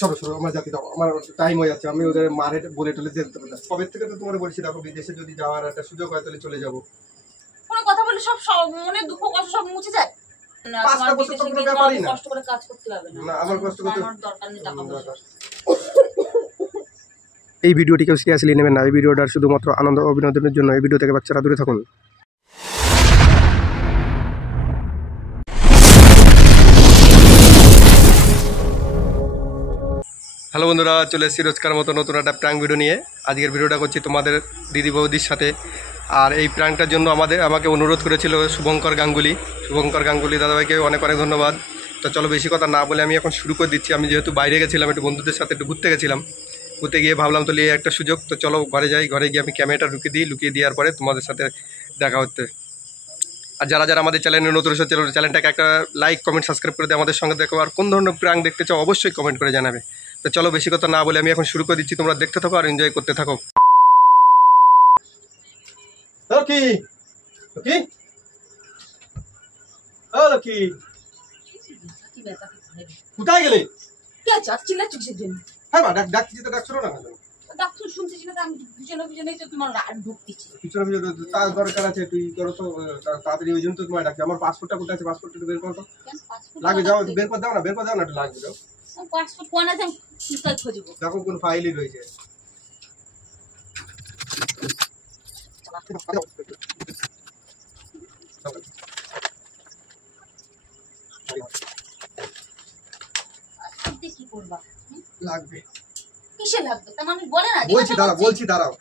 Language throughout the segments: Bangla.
সরো সরো, আমার জাতি দাও, আমার টাইম হয়ে যাচ্ছে, আমি ওদের মারে বলে টলে যেতে পারি। কবে থেকে তো তোমার বলছি, দেখো বিদেশে যদি যাওয়ার একটা সুযোগ হয় তাহলে চলে যাবো। কোনো কথা বলে সব মনে দুঃখ কষ্ট সব মুছে যায় না। 5টা বছর তো কোনো ব্যাপারই না, কষ্ট করে কাজ করতে হবে না। আমার কষ্ট করতে আমার দরকার নেই টাকা পয়সা। এই ভিডিওটি কেউ সিরিয়াসলি নেবেন না, এই ভিডিওটা শুধুমাত্র আনন্দ ও বিনোদনের জন্য। এই ভিডিও থেকে বাচ্চারা দূরে থাকুন। হ্যালো বন্ধুরা, চলে এসেছি রোজকার মতো নতুন একটা প্র্যাঙ্ক ভিডিও নিয়ে। আজকের ভিডিওটা করছি তোমাদের দিদি বৌদির সাথে। আর এই প্র্যাঙ্কটার জন্য আমাকে অনুরোধ করেছিল শুভঙ্কর গাঙ্গুলি দাদাভাইকে অনেক অনেক ধন্যবাদ। তো চলো বেশি কথা না বলে আমি এখন শুরু করে দিচ্ছি। আমি যেহেতু বাইরে গেছিলাম, একটু বন্ধুদের সাথে একটু ঘুরতে গেছিলাম, ঘুরতে গিয়ে ভাবলাম তো এই একটা সুযোগ, তো চলো ঘরে যাই। ঘরে গিয়ে আমি ক্যামেরাটা লুকিয়ে দেওয়ার পরে তোমাদের সাথে দেখা হচ্ছে। আর যারা যারা আমাদের চ্যানেলে নতুন এসেছে, চ্যানেলটাকে একটা লাইক কমেন্ট সাবস্ক্রাইব করে দিয়ে আমাদের সঙ্গে দেখো। আর কোন ধরনের প্র্যাঙ্ক দেখতে চাও অবশ্যই কমেন্ট করে জানাবে। তো চলো বেশি কথা না বলে আমি এখন শুরু করে দিচ্ছি, তোমরা দেখতে থাকো আর এনজয় করতে থাকো। কোথায় গেলে? হ্যাঁ ডাকছি তো, ডাকছো না? ডাক্তার শুনতেছি না, আমি পিছনে তো তোমার ঢুকতেছি। পিছনে তার দরকার আছে, তুই করো তো তাড়াতাড়ি, ওই জন্য তো তোমায় ডাকছি। আমার পাসপোর্টটা কোথায় আছে? পাসপোর্টটা একটু বের করো তো। লাগবে, যাও বের করে দাও না, একটু লাগবে। যাও পাসপোর্ট কোন আছে কোথায় খুঁজবো? দেখো কোন ফাইলই রয়েছে। কি করবা? লাগবে, কিসে লাগবে? তার মানে বলে না। বলছি দাঁড়াও।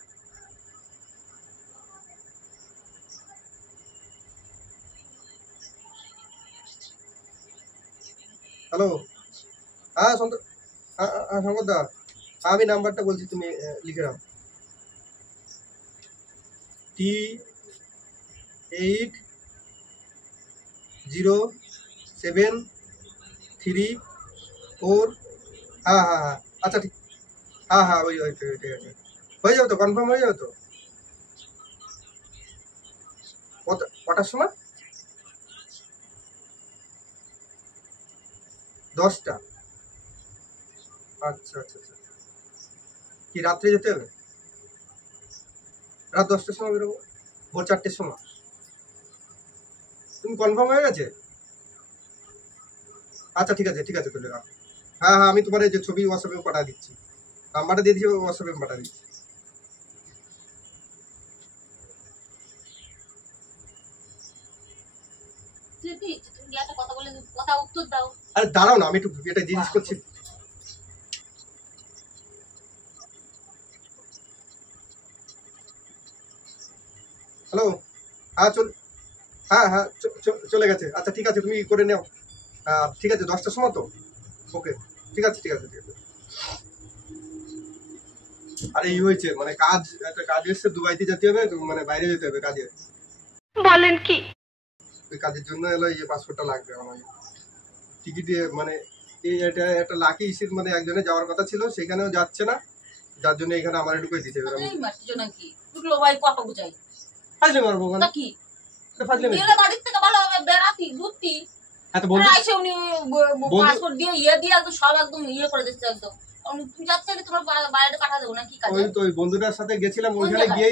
হ্যালো, হ্যাঁ শঙ্করদা, আমি নাম্বারটা বলছি, তুমি লিখে নাও। T8073 হ্যাঁ, আচ্ছা ঠিক, হ্যাঁ ওই ঠিক আছে, হয়ে যাবে তো, কনফার্ম হয়ে যাবে তো। কটার সময়? 10টা। আচ্ছা, কি রাত্রে যেতে হবে? রাত 10টার সময় বেরোবো, ভোর 4টের সময়। তুমি কনফার্ম হয়ে গেছে? আচ্ছা ঠিক আছে তাহলে। হ্যাঁ আমি তোমার এই যে ছবি হোয়াটসঅ্যাপে পাঠিয়ে দিচ্ছি, নাম্বারটা দিয়ে দিচ্ছি, হোয়াটসঅ্যাপে পাঠিয়ে দিচ্ছি। আরে দাঁড়াও না, আমি একটু এটা জিজ্ঞেস করছি। হ্যালো, হ্যাঁ চলে গেছে। আচ্ছা ঠিক আছে, তুমি করে নাও। ঠিক আছে 10টার সময় তো, ওকে ঠিক আছে। আর এই হয়েছে মানে একটা কাজ এসছে, দুবাইতে যেতে হবে, মানে বাইরে যেতে হবে কাজে। বলেন কি? ওই কাজের জন্য এলো, এই পাসপোর্টটা লাগবে আমার। টিকিট মানে এটা একটা লাকি ইস্যু, মানে একজনে যাওয়ার কথা ছিল, সেখানেও যাচ্ছে না, যার জন্য এখানে আমার ঢুকে দিতে হবে। ফাজলে মারবো কি? ফাজলে বাড়ির থেকে ভালো হবে বেড়াতি ঘুরতি। পাসপোর্ট দিয়ে সব একদম করে দিচ্ছে একদম। তুমি যাচ্ছে তোমার বাইরে পাঠা দেবো না? কি কাজ? ওই বন্ধুটার সাথে গেছিলাম, ওইখানে গিয়ে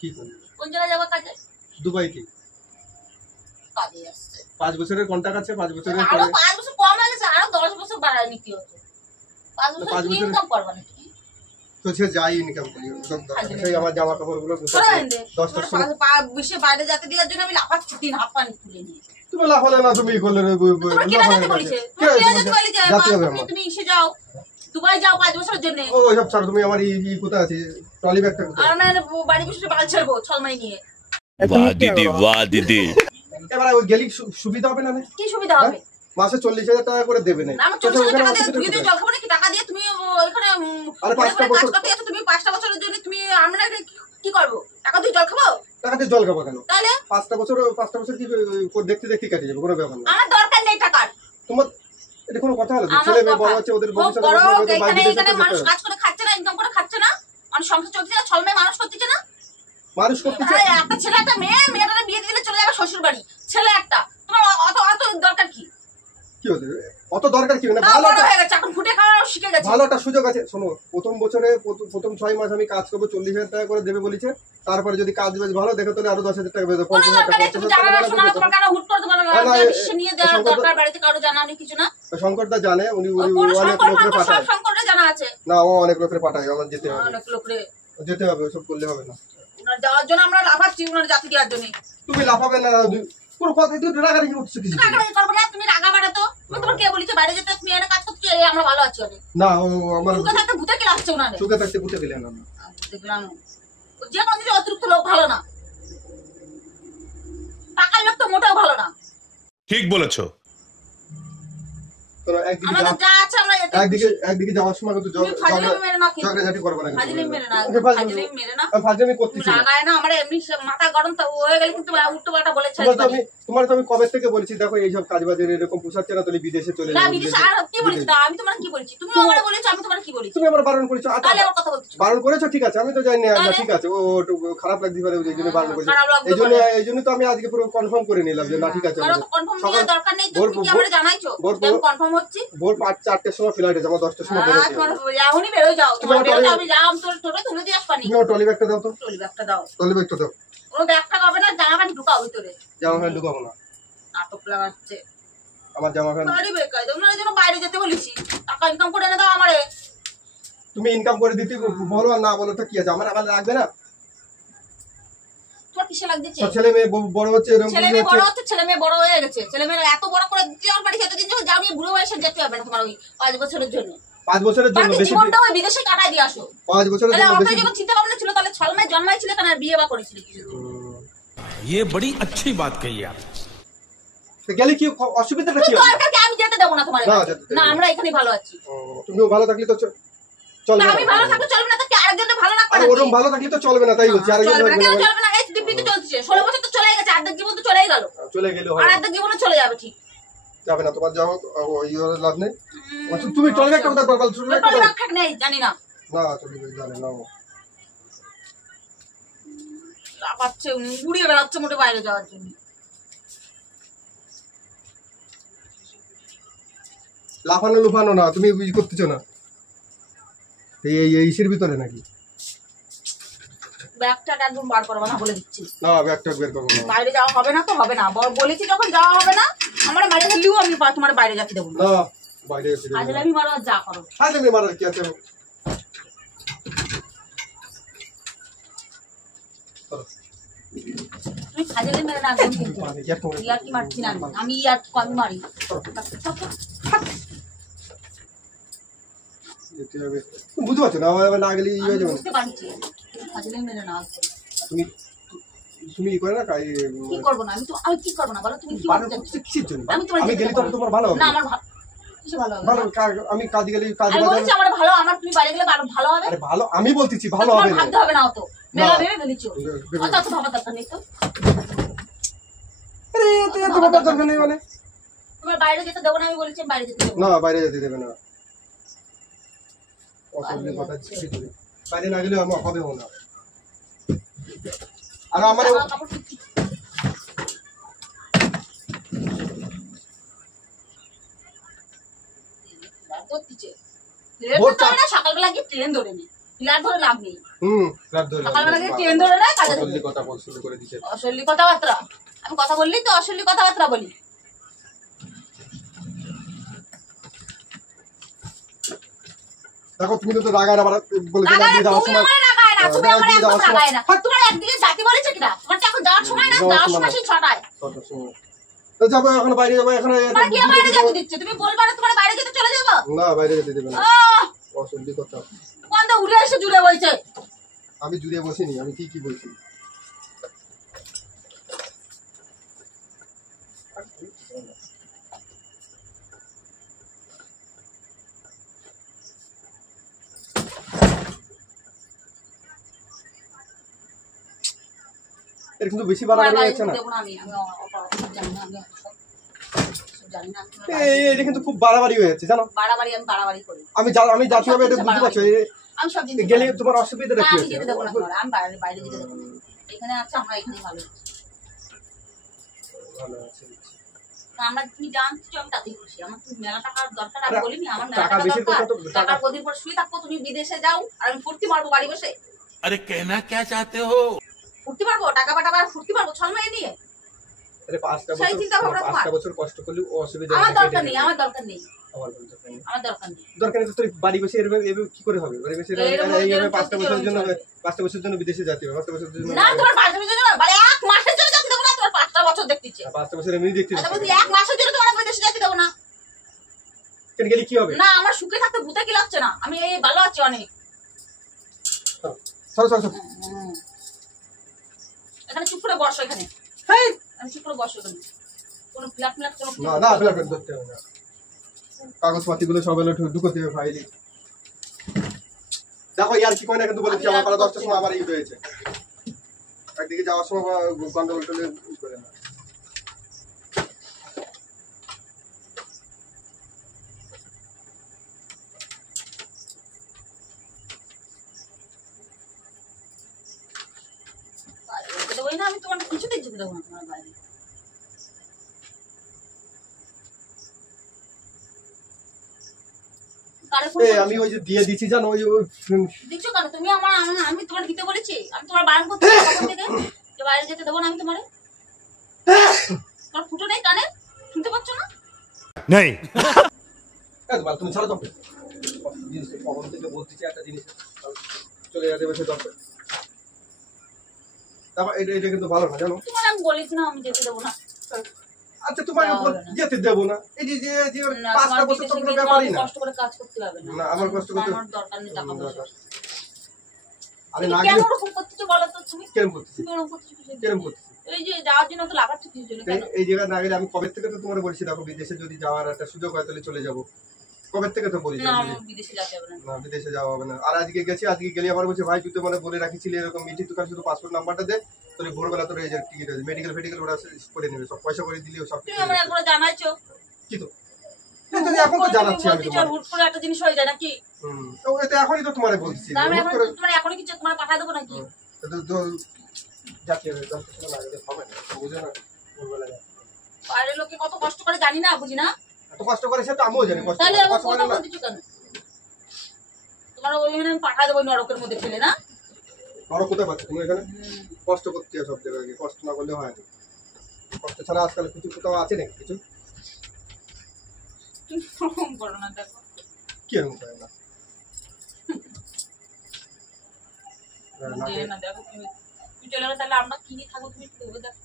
কি করবো? কোন জায়গায় যাওয়ার কাজে? দুবাইতে কাজে আসছে। 5 বছরের কন্ট্রাক্ট আছে, 5 বছরের আরো 5 বছর কম হয়ে গেছে, আরো 10 বছর বাড়ায় নিতে হবে। 5 বছর কি ইনকাম করবা না তুমি? তো সে যাই ইনকাম করি, সেই আমার জামা কাপড়গুলো গুছাতে 10টার সময় বিশ্বে বাইরে যেতে দেওয়ার জন্য আমি লাফাচ্ছি, 3 হাত পানি তুলে নিয়ে। তুমি লাফালে না, তুমি করলে তুমি এসে যাও দুবাই যাও 5 বছরের জন্য। ওই সব ছাড়ো, তুমি আমার কোথায় আছে ট্রলি ব্যাগটা কোথায়? আর আমি বাড়ি বসে বাল ছাড়বো ছলমাই নিয়ে। বাহ দিদি এবার ওই গেলি সুবিধা হবে না? কি সুবিধা হবে? মাসে 40,000 টাকা করে দেবে না? আমি 40,000 টাকা দিয়ে তুমি জল খাবো নাকি? টাকা দিয়ে তুমি ওইখানে কাজ করতে আছো, তুমি 5টা বছরের জন্য তুমি আমরা কি করবো? টাকা দিয়ে জল খাবো? টাকা দিয়ে জল খাবো কেন? তাহলে 5টা বছর কি দেখতে কাটিয়ে যাবে, কোনো ব্যাপার না। আমার দরকার নেই টাকার। তোমার এটা কোনো কথা হলো? ছেলে মেয়ে বড় হচ্ছে, ওদের ভবিষ্যৎ এখানে মানুষ কাজ করে খাচ্ছে না, ইনকাম করে খাচ্ছে না, আর সংসার চলছে না, ছলমে মানুষ করতেছে না। একটা ছেলে একটা মেয়েটা বিয়ে দিলে চলে যাবে শ্বশুর বাড়ি, ছেলে একটা। তোমার অত দরকার কি? কি হতে অত দরকার কি না, তাও ভালো বড় হয়ে গেছে, এখন ফুটে খাওয়ার শিখে গেছে। ভালো একটা সুযোগ আছে। শোনো, প্রথম বছরে প্রথম 6 মাস আমি কাজ করবো, 40,000 টাকা করে দেবে বলেছে। তারপরে যদি কাজ বেশ ভালো দেখে তাহলে আরো 10,000 টাকা দেবে, কোনো 50,000 দরকার টাকা, নেই, তুমি জানা না শোনা, তোমার কেন হুট করে তোমার ডিসিশন নিয়ে দেওয়ার দরকার, বাড়িতে কারো জানাওনি কিছু না? শঙ্করদা জানে, উনি কোন অনেক সংকট লোকের সব পাঠায়। সংকটে জানা আছে। না, ও অনেক লোকের পাঠায়, আমার যেতে হবে, অনেক লোকরে যেতে হবে, ওসব করলে হবে না। ওনার যাওয়ার জন্য আমরা লাফাচ্ছি, ওনার জাতি দেওয়ার জন্য। তুমি লাফাবে না, কোনো কথা তুই রাগারাগি করছো কিছু রাগারাগি করবো না, তুমি রাগা বাড়াতো। আমি তোমার কে বলেছি বাইরে যেতে, তুমি এনে কাজ করতে, আমরা ভালো আছি অনেক। না। ও আমার সুখে থাকতে ভূতে কি লাগছে ওনারে? সুখে থাকতে পুঁতে গেলে না। দেখলাম যে কোনো দিকে অতিরিক্ত লোক ভালো না, টাকার লোক তো মোটেও ভালো না। ঠিক বলেছো। তোরা একদিকে আমাদের যা আছে আমরা এটা একদিকে যাওয়ার সময় কিন্তু তুমি ফাজলামি মেরে না, কিন্তু ঝগড়াঝাটি করবো না, ফাজলামি মেরে না, ওকে ফাজলামি মেরে না। ফাজলামি করতেছি না। রাগায় না, আমার এমনি মাথা গরম তো হয়ে গেলে কিন্তু উল্টো পাল্টা বলে ছেড়ে তোমার তো আমি কবে থেকে বলেছি, দেখো এইসব কাজ বাজের এরকম পোষাচ্ছে না, তুমি বিদেশে চলে না। যাবে। বিদেশে আর কি বলেছি তা? আমি তোমার কি বলেছি? তুমি আমারে বলেছো, আমি তোমার কি বলেছি? তুমি আমার বারণ করেছো। তাহলে আমার কথা বলছো। বারণ করেছো, ঠিক আছে, আমি তো জানি না। তাহলে? ঠিক আছে, ও একটু খারাপ লাগতে পারে, এই জন্য বারণ করেছি। খারাপ লাগতে এই জন্য তো আমি আজকে পুরো কনফার্ম করে নিলাম যে না, ঠিক আছে। কারণ কনফার্ম দেওয়ার দরকার নেই, তো তুমি কি আমারে জানাইছো যে আমি কনফার্ম হচ্ছি? ভোর 4টার সময় ফ্লাইট আছে, আমার 10টার সময় বেরোতে হবে। তোমার এখনই বেরো যাও, তোমার বেরো যাও, আমি যাও, তোর টোটো তুলে দিয়ে আসবানি। তুমি আমার ট্রলি ব্যাগটা দাও তো, ট্রলি ব্যাগটা দাও। ট্রলি ব্যাগটা দাও। কোনো ব্যাগটা হবে না, জামা প্যান্ট ঢুকাও ভিতরে। জামা প্যান্ট ঢুকাবো না, নাটক লাগাচ্ছে। আমার জামা প্যান্ট। আরে বেকার, তোমরা জন্য বাইরে যেতে বলেছি, টাকা ইনকাম করে এনে দাও আমারে। তুমি ইনকাম করে দিতে বলো আর না বলো তো কি আছে, আমার লাগবে না। তোমার কিসে লাগছে? ছেলে মেয়ে বড় হচ্ছে, এরকম ছেলে মেয়ে বড় হচ্ছে, ছেলে মেয়ে বড় হয়ে গেছে, ছেলে মেয়ে এত বড় করে দিতে আমার বাড়ি এতদিন যখন যাও নিয়ে বুড়ো বয়সে যেতে হবে না তোমার ওই 5 বছরের জন্য। 5 বছরের জন্য বাকি বেশি, জীবনটা ওই বিদেশে কাটাই দিয়ে আসো। 5 বছরের তাহলে জন্য আমার বেশি। যখন চিন্তা ভাবনা ছিল তাহলে ছলমায় জন্মাইছিল কেন, আর বিয়ে বা করেছিল কিছু? ये बड़ी अच्छी बात कही आप। তো গেলে কি অসুবিধাটা কি তুই হবে? দরকার কি? আমি যেতে দেবো না তোমার না, বাড়ি। যেতে দেবো না, না। আমরা এখানেই ভালো আছি। তুমিও ভালো থাকলে তো চলবে তা না। আমি ভালো থাকলে চলবে না, তো কি আরেকজনের ভালো লাগবে আর না? ওরকম ভালো থাকলে তো চলবে না, তাই বলছি। আর চলবে না কেন? চলবে না, এই দিব্যি তো চলছে। 16 বছর তো চলেই গেছে, অর্ধেক জীবন তো চলেই গেল, চলে গেলে আর হয় অর্ধেক জীবনে চলে যাবে। ঠিক যাবে না, তোমার যাও, লাভ নেই। তুমি ট্রলি ব্যাগটা কোথায় পারবা? ট্রলি ব্যাগটা দাও। রাখাক নেই, জানি না। না, ট্রলি ব্যাগ জানে না। পাচ্ছে উড়িয়ে বেড়াচ্ছে মোটে বাইরে যাওয়ার জন্য। লাফানো লুফানো না, তুমি বুঝ করতেছো না। এই ইসের ভিতরে নাকি? ব্যাগটা একদম বার করবো না বলে দিচ্ছি। না, ব্যাগটা বের করবো না। বাইরে যাওয়া হবে না তো হবে না, বলেছি যখন যাওয়া হবে না। আমার বাইরে গেলেও আমি তোমার বাইরে যেতে দেবো না। না, বাইরে যেতে দেবে আজ না। আমি মারো, যা করো। আজ আমি মারার কি আছে? তুমি খাজেলে মেরে না একদম, কিন্তু ইয়ার কি মারছি না আমি, ইয়ার কম মারি। যেতে হবে। তুমি বুঝতে পারছো না, আমার না গেলে হয়ে যাবে না। বুঝতে পারছি, খাজেলে মেরে না। তুমি তুমি ই করে না কি করবো না? আমি কি করবো না বলো? তুমি কি বলতে চাচ্ছো? কিসের জন্য? আমি তোমার আমি গেলে তো তোমার ভালো হবে না। আমার কিছু ভালো হবে ভালো না। আমি কাজ গেলে কাজ আমি বাজার। বলছি আমার ভালো, আমার তুমি বাইরে গেলে ভালো হবে। আরে ভালো, আমি বলতেছি ভালো তোমার হবে না। ভাবতে হবে না অত, মেলা ভেবে ফেলেছো। ভেবে- অত ভাবার দরকার নেই তো। আরে এত ভাবার দরকার নেই মানে? তোমার বাইরে যেতে দেবো না, আমি বলেছি বাইরে যেতে দেবো না। না, বাইরে যেতে দেবে না। অসম্ভব কথা কিছু নেই। বাইরে না গেলে আমার হবেও না। আর আমার জামা কাপড় কিচ্ছু করতেছে। সকালবেলা গিয়ে ট্রেন ধরে নে, ফ্ল্যাট ধরে লাভ নেই। রাত ধরে সকালবেলা গিয়ে ট্রেন ধরে নেয়, কাজে অসল্লি কথা বল শুরু করে দিছে। অসল্লি কথাবার্তা। আমি কথা বললি তো অসল্লি কথাবার্তা বলি। দেখো তুমি তো রাগায় না, বলে দিয়ে যাওয়ার সময় রাগায় না, তুমি আমার একদম রাগায় না। তোমার একদিকে জাতি বলেছে কিনা? তোমার কি এখন যাওয়ার সময় না? যাওয়ার সময় সেই 6টায়। তো যাবো, এখন বাইরে যাবো, এখন তোমার কি বাইরে যেতে দিচ্ছে? তুমি বলবা না তোমার বাইরে যেতে চলে যাবো? না, বাইরে যেতে দেবে না। অসল্লি কথা। কোনটা উড়ে এসে জুড়ে বলছে। আমি জুড়ে বসিনি, আমি ঠিকই বলছি। এর কিন্তু বেশি বাড়াবাড়ি হচ্ছে না। এটা কিন্তু খুব বাড়াবাড়ি হয়ে যাচ্ছে, জানো? বাড়াবাড়ি আমি বাড়াবাড়ি করি। আমি যাচ্ছি হবে, এটা বুঝতে পারছো? আমি সব দিন গেলে তোমার অসুবিধাটা কি আমি হচ্ছে? যেতে দেবো না তোমার, আমি বাইরে যেতে দেবো না। এখানে আছে, আমরা এখানে ভালো আছি। ভালো আছে। আমরা তুমি জানছো আমি তাতেই খুশি। আমার তুমি মেলা টাকার দরকার আমি আরে, বলিনি, আমার মেলা টাকা টাকা বেশির কথা দরকার। তো- টাকার গদির পর শুয়ে থাকবো, তুমি বিদেশে যাও আর আমি ফুর্তি মারবো বাড়ি বসে। अरे कहना क्या चाहते हो? ফুর্তি মারবো, টাকা পাঠাবো আর ফুর্তি মারবো ছলমাই নিয়ে। আরে সেই চিন্তা ভাবনা তোমার। 5টা বছর কষ্ট করলে অসুবিধা আমার দরকার নেই, আমার দরকার নেই, আমার কোনো দরকার নেই। আমার দরকার নেই। দরকার নেই তো তোর বাড়ি বসে এভাবে কি করে হবে? বাড়ি বসে এরকম এইভাবে যেরকম 5টা বছরের জন্য চলবে। 5টা বছরের জন্য বিদেশে যেতে হবে। 5টা বছরের জন্য না তোমার 5 বছরের জন্য মানে 1 মাসের জন্য যেতে দেবো না, তোমার 5টা বছর দেখতেছে। 5টা বছর এমনি দেখতে আচ্ছা বলছি 1 মাসের জন্য তোমার বিদেশে যেতে দেবো না। কেন গেলে কি হবে? না আমার সুখে থাকতে ভূতে কি লাগছে না, আমি এই ভালো আছি অনেক। সর এখানে চুপ করে বসো, এখানে হেই আমি চুপ করে বসো এখানে। কোনো ফ্ল্যাট কোনো কিছু না না ফেলা করতে হবে না। কাগজপাতিগুলো সব এলো ঢুকতে হবে ফাইলে। দেখো ইয়ার কি কয় না কিন্তু বলেছি আমার পাড়া 10টার সময় আবার ঈদ হয়েছে। একদিকে যাওয়ার সময় গন্ডগোল টলে করে না। যেতে দেবোই না, আমি তোমার কিছুতেই যেতে দেবো না তোমার বাইরে। কারে ফোন এই আমি ওই যে দিয়ে দিছি জানো ওই দিচ্ছ কেন তুমি? আমি তোমার দিতে বলেছি? আমি তোমার বারণ করতে কখন থেকে যে বাইরে যেতে দেবো না আমি তোমারে? তোমার ফুটো নেই কানে, শুনতে পাচ্ছ না? नहीं। তুমি ছাড়ো তো জিনিস কখন থেকে বলতেছি একটা জিনিস চলে যেতে বসে দরকার। তারপর এটা কিন্তু ভালো না জানো। তোমার আমি বলেছি না আমি যেতে দেবো না। আচ্ছা তোমাকে যেতে দেবো না, এই যে যে যে না, 5টা তোমার বছর তো বিদেশে কোনো গিয়ে ব্যাপারই না। কষ্ট করে কাজ করতে হবে না। না আমার কষ্ট করতে আমার দরকার নেই টাকা পয়সা। আরে তুমি না কেন গেলে ওরকম করতেছো বলো তো? তুমি কেরম করতেছি তুমি ওরকম করতেছো কিসের জন্য? কেরম করতেছি এই যে যাওয়ার জন্য তো লাগাচ্ছ কিসের জন্য? কেন? এই জায়গায় না গেলে আমি কবে থেকে তো তোমার বলছি দেখো বিদেশে যদি যাওয়ার একটা সুযোগ হয় তাহলে চলে যাবো। কবে থেকে তো বলি না আমার বিদেশে যেতে হবে না। না বিদেশে যাওয়া হবে না। আর আজকে গেছি, আজকে গেলে আবার বলছে ভাই তুই তো মানে বলে রাখিছিলি এরকম মিটিং দোকান শুধু পাসপোর্ট নাম্বারটা দে, তোর ভোরবেলা তোর এই যে টিকিট আছে মেডিকেল ফেডিকেল ওরা করে নেবে, সব পয়সা করে দিলেও সব তুমি আমার একবার জানাইছো। কি তো এখন তো জানাচ্ছি আমি তোমার। হুট করে একটা জিনিস হয়ে যায় নাকি? তো এটা এখনই তো তোমারে বলছি না, আমি হুট এখন করে তোমার এখনই কিছু তোমার পাঠিয়ে দেবো নাকি? তো যাকে দশটা সময় লাগে হবে না বুঝো না ভোরবেলা যায়। বাইরের লোকে কত কষ্ট করে জানি না, বুঝি না? এত কষ্ট করে সে তো আমিও জানি কষ্ট তাহলে আমার কষ্ট করে কথা না। বলতেছো কেন? তোমার ওইখানে আমি পাঠিয়ে দেবো নরকের মধ্যে ফেলে না? ধরো কোথায় পাচ্ছ তুমি এখানে কষ্ট করতে হয় সব জায়গায় গিয়ে, কষ্ট না করলে হয় না। কষ্ট ছাড়া আজকাল কিছু কোথাও আছে নাকি কিছু? তুমি ওরকম করো না, দেখো কি এরকম করে না যে না, দেখো তুমি চলে গেলে তাহলে আমরা কি নিয়ে থাকবো? তুমি একটু ভেবে দেখো।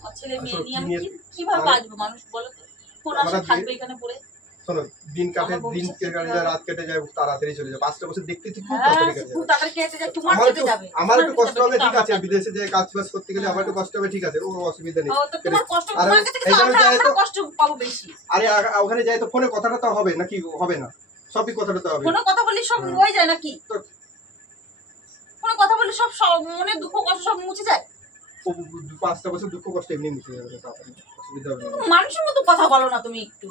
আমার ছেলে মেয়ে নিয়ে আমি কিভাবে বাঁচবো? মানুষ বলো তো, কোন আশা থাকবে এখানে পড়ে? শোনো দিন কাটে দিন কেটে যায় রাত কেটে যায় তাড়াতাড়ি চলে যায়। 5টা বছর দেখতে খুব তাড়াতাড়ি কেটে খুব যায়। তাড়াতাড়ি কেটে যায়, তোমার আমার কেটে যাবে। আমার একটু কষ্ট হবে ঠিক আছে, বিদেশে যে কাজ বাজ করতে গেলে আমার একটু কষ্ট হবে ঠিক আছে, কোনো অসুবিধা নেই। ও তো তোমার কষ্ট, আর তোমার কাছে এইখানে যায় তো কষ্ট পাবো বেশি। আরে ওখানে যাই তো ফোনে কথাটা তো হবে নাকি? হবে না, সবই কথাটা তো হবে। কোনো কথা বললে সব হয়ে যায় নাকি? তো- কোনো কথা বললে সব মনের দুঃখ কষ্ট সব মুছে যায়? 5টা বছর দুঃখ কষ্ট এমনি মিশে যাবে তাড়াতাড়ি, অসুবিধা হবে না। মানুষের মতো কথা বলো না তুমি, একটু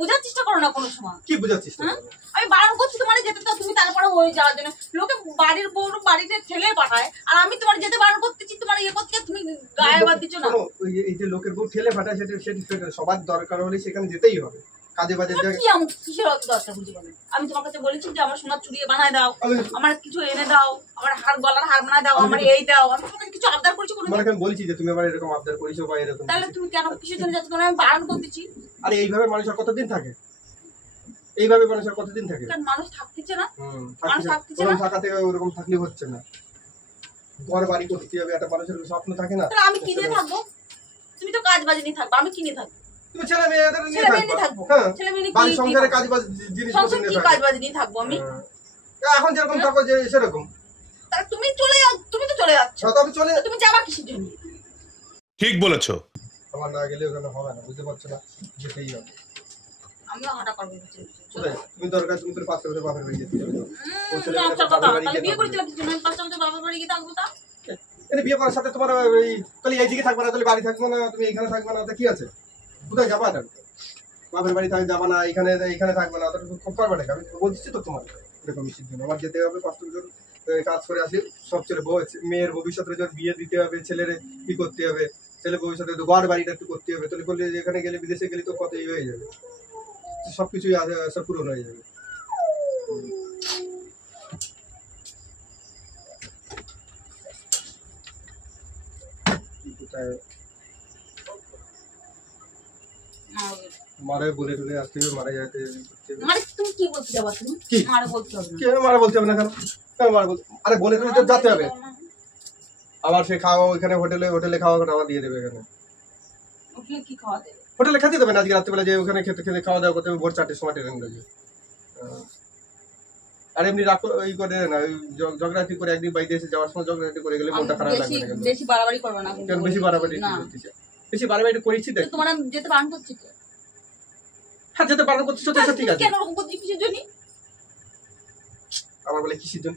বোঝার চেষ্টা করো না কোনো সময়। কি বোঝাচ্ছিস হ্যাঁ? আমি বারণ করছি তোমার যেতে, তো তুমি তারপরে হয়ে যাওয়ার জন্য লোকে বাড়ির বউ বাড়িতে ঠেলে পাঠায়, আর আমি তোমার যেতে বারণ করতেছি, তোমার ইয়ে করতে তুমি গায়ে বাদ দিচ্ছ না। শোনো, এই যে লোকের বউ ঠেলে ফাটায় সেটা সবার দরকার হলে সেখানে যেতেই হবে, কাজে বাজে তোমার জায়গায়। কি আমার কিসের অত দরকার বুঝি বলো? আমি তোমার কাছে বলেছি যে আমার সোনার চুড়ি বানায় দাও, আমি- আমার কিছু এনে দাও, আমার গলার হার বানায় দাও, আমার এই দাও। আমি তোমাকে কিছু আবদার করছি কোনো? তোমাকে আমি বলছি যে তুমি আবার এরকম আবদার করিছো বা এরকম তাহলে তুমি কেন কিসের জন্য যাচ্ছ? তোমার আমি বারণ করতেছি। আরে এইভাবে মানুষ আর কতদিন থাকে? এইভাবে মানুষ আর কতদিন থাকে? কারণ মানুষ থাকতেছে না। থাকছে থাকতেছে ওরকম না। থাকা থেকে ওরকম থাকলে হচ্ছে না, ঘর বাড়ি করতে হবে, একটা মানুষের স্বপ্ন থাকে না? তাহলে আমি কি নিয়ে থাকবো? তুমি তো কাজ বাজে নিয়ে থাকবো, আমি কি নিয়ে থাকবো? তুমি ছেলে মেয়েদের নিয়ে ছেলে মেয়ে নিয়ে থাকবা। থাকবো। হ্যাঁ, ছেলে মেয়ে নিয়ে বাড়ির কি সংসারে থাকবো? কাজ বাজ জিনিসপত্র সংসার নিয়ে কি থাকবা। কাজ বাজে নিয়ে থাকবো আমি? এখন যেরকম থাকো যে সেরকম তাহলে তুমি চলে যাও, তুমি তো চলে যাচ্ছ। হয়তো আমি চলে তো তুমি যাবা কিসের জন্য? ठीक बोलेছো। আমার না গেলে ওখানে হবে না, বুঝতে পারছো না, যেতেই হবে। আমিও হাঁটা করবো কোথায়? তুমি দরকার তুমি তোর 5টা বছর বাপের বাড়ি যেতে হবে। ও ছেলে আচ্ছা মেয়েদের কথা, বাপের বাড়ি তাহলে যেতে বিয়ে হবে। করেছিলাম কিছু না, 5 বছর বাবার বাড়ি গিয়ে থাকবো। তা এটা বিয়ে করার সাথে তোমার ওই তাহলে এইদিকে থাকবে না, তাহলে বাড়ি থাকবে না, তুমি এখানে থাকবে না, তা কি আছে? কোথায় যাবা? এটা বাপের বাড়ি থাকবে যাবা না, এখানে থাকবে না, তাহলে খুব করবে না। আমি বলছি তো তোমার এরকম মিশির জন্য আমার যেতে হবে, কষ্ট করে কাজ করে আসি, সব ছেলে মেয়ের ভবিষ্যতের জন্য বিয়ে দিতে হবে, ছেলের কি করতে হবে, ছেলে ভবিষ্যতে তো ঘর বাড়িটা একটু করতে হবে, তাহলে বললে এখানে গেলে বিদেশে গেলে তো কতই হয়ে যাবে, সবকিছুই সব পূরণ হয়ে যাবে। মারে বলে টুলে আসতে হবে, মারা যাইতে হবে। মানে তুমি কি বলতে যাবো তুমি? কি? মারে বলতে হবে না। কি মারা বলতে হবে না কেন? কেন মারা বলতে, আরে বলে টুলে তো যেতে হবে। আবার সে খাওয়া ওইখানে হোটেলে খাওয়া খাওয়া দিয়ে দেবে এখানে। ওখানে কি খাওয়া দেবে? হোটেলে খেতে দেবে না, আজকে রাত্রিবেলা যে ওখানে খেতে খেতে খাওয়া দাওয়া করতে হবে ভোর 4টের সময় ট্রেন রয়েছে। আর এমনি রাখো ওই করে না, ঝগড়াটি করে একদিন বাইরে এসে যাওয়ার সময় ঝগড়াটি করে গেলে মনটা খারাপ লাগবে না কেন? বেশি বাড়াবাড়ি করবে না কিন্তু। কেন বেশি বাড়াবাড়ি না। করতেছে? বেশি বাড়াবাড়ি করেছি দেখ। তো তোমার আমি যেতে বারণ করছি তো। হ্যাঁ যেতে বারণ করতেছো তো ঠিক আছে। কেন ওরকম করছিস কিসের জন্য? আমার বলে কিসের জন্য?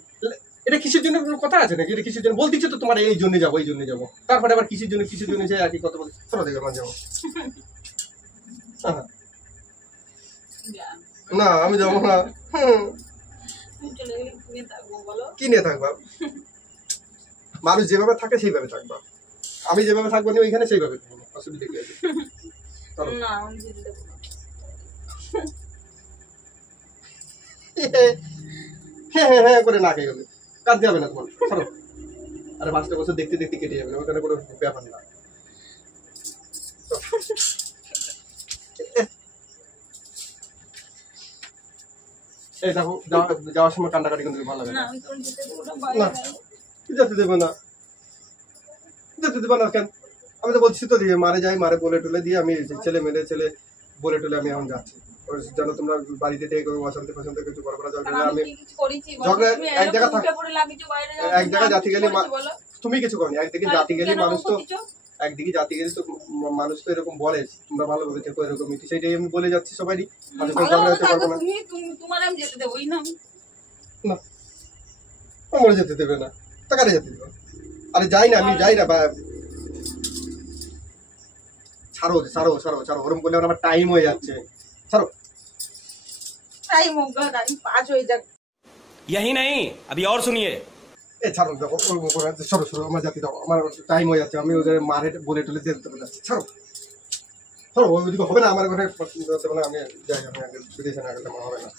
এটা কিসের জন্য কোনো কথা আছে নাকি? এটা কিসের জন্য বলতেছো তো তোমার এই জন্য যাবো, এই জন্য যাবো, তারপরে আবার কিসের জন্য সে একই কথা বলছে। চলো দেখে আমার যাবো। না আমি যাবো না। তুমি চলে গেলে নিয়ে থাকবো বলো। কি নিয়ে থাকবা? মানুষ যেভাবে থাকে সেইভাবে থাকবা, আমি যেভাবে থাকবো না ওইখানে সেইভাবে থাকবো, অসুবিধা কি আছে? চলো। না আমি যেতে দেবো না। হ্যাঁ করে না খেয়ে গেলে কাঁদতে হবে না তোমার, চলো। আরে 5টা বছর দেখতে দেখতে কেটে যাবে না, ওখানে কোনো ব্যাপার না। এই দেখো যাওয়ার সময় কান্নাকাটি কিন্তু ভালো লাগে না না। আমি তোর যেতে দেবো না, না বাইরে যাবো। যেতে দেবো না, যেতে দেবো না কেন? আমি তো বলছি তো দিয়ে মারে যাই, মারে বলে টলে দিয়ে আমি ছেলে বলে টলে আমি এখন যাচ্ছি। যেন তোমরা বাড়িতে থেকে অশান্তি ফশান্তি কিছু করবো না। কারণ আমি কি কিছু করেছি বলো? ঝগড়া তুমি এক জায়গা এরকম উঠে পড়ে লাগিয়েছো বাইরে যাও। এক জায়গায় জাতি গেলে বলো। তুমি কিছু করনি, একদিকে তাহলে জাতি গেলে কেন মানুষ তো, করতেছো? একদিকে জাতি গেলে তো মানুষ তো এরকম বলে তোমরা ভালোভাবে থেকো এরকম, সেটাই আমি বলে যাচ্ছি সবারই। আচ্ছা ভালো ঝগড়া মতো হতে থাকো পারবো না। তুমি, তোমার আমি যেতে দেবোই না। না আমার যেতে দেবে না, তা কারে যেতে দেবে? আরে যাই না, আমি যাই না। ছাড়ো ছাড়ো ছাড়ো ছাড়ো, ওরকম করলে আমার টাইম হয়ে যাচ্ছে, ছাড়ো। টাইম হোক টাইম 5 হয়ে যাক। यही नहीं अभी और सुनिए। এ ছাড়ো, দেখো সরো সরো, আমার জাতি দাও, আমার টাইম হয়ে যাচ্ছে, আমি ওদের মারে বলে টলে দিতে যাচ্ছি, ছাড়ো ছাড়ো। ওইদিকে হবে না, আমার ঘরে দেবো না, আমি যাই, আমি আগে বিদেশে না গেলে আমার হবে না।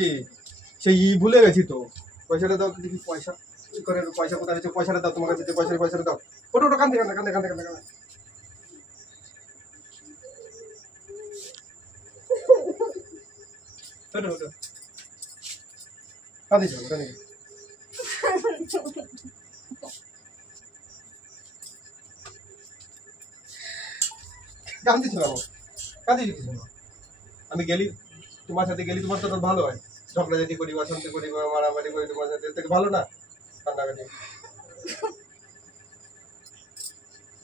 কি সেই ভুলে গেছি তো, পয়সাটা দাও তো দেখি। পয়সা করে, পয়সা কোথায় আছে? পয়সাটা দাও, তোমার কাছে যে পয়সাটা দাও। ওটা ওটা কান্দে কান্দে কান্দে কান্দে কান্দে কান্দে ওটা ওটা কাঁদিস কাঁদি কাঁদিস না, কাঁদিস কিছু না। আমি গেলি তোমার সাথে গেলি, তোমার তো ভালো হয়, ঝগড়াঝাটি করি, অশান্তি করি, মারামারি করি, তোমার সাথে থেকে ভালো না কান্নাকাটি।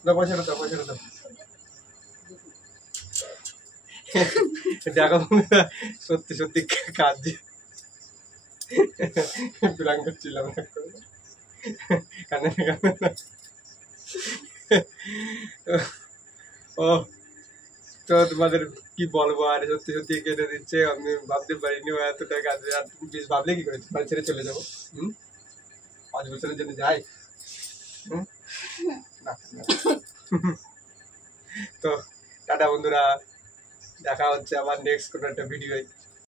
পয়সাটা দাও, পয়সাটা দাও। দেখো সত্যি সত্যি কাঁদছি, প্রাণ করছিলাম কান্না কান্না। ও তো তোমাদের কি বলবো, আর সত্যি সত্যি কেটে দিচ্ছে, আমি ভাবতে পারিনি ও এতটা কাঁদবে। আর তুমি বেশ ভাবলে কি করে বাড়ি ছেড়ে চলে যাবো? 5 বছরের জন্য যাই? না, না। তো টাটা বন্ধুরা, দেখা হচ্ছে আবার নেক্সট কোনো একটা ভিডিওয়।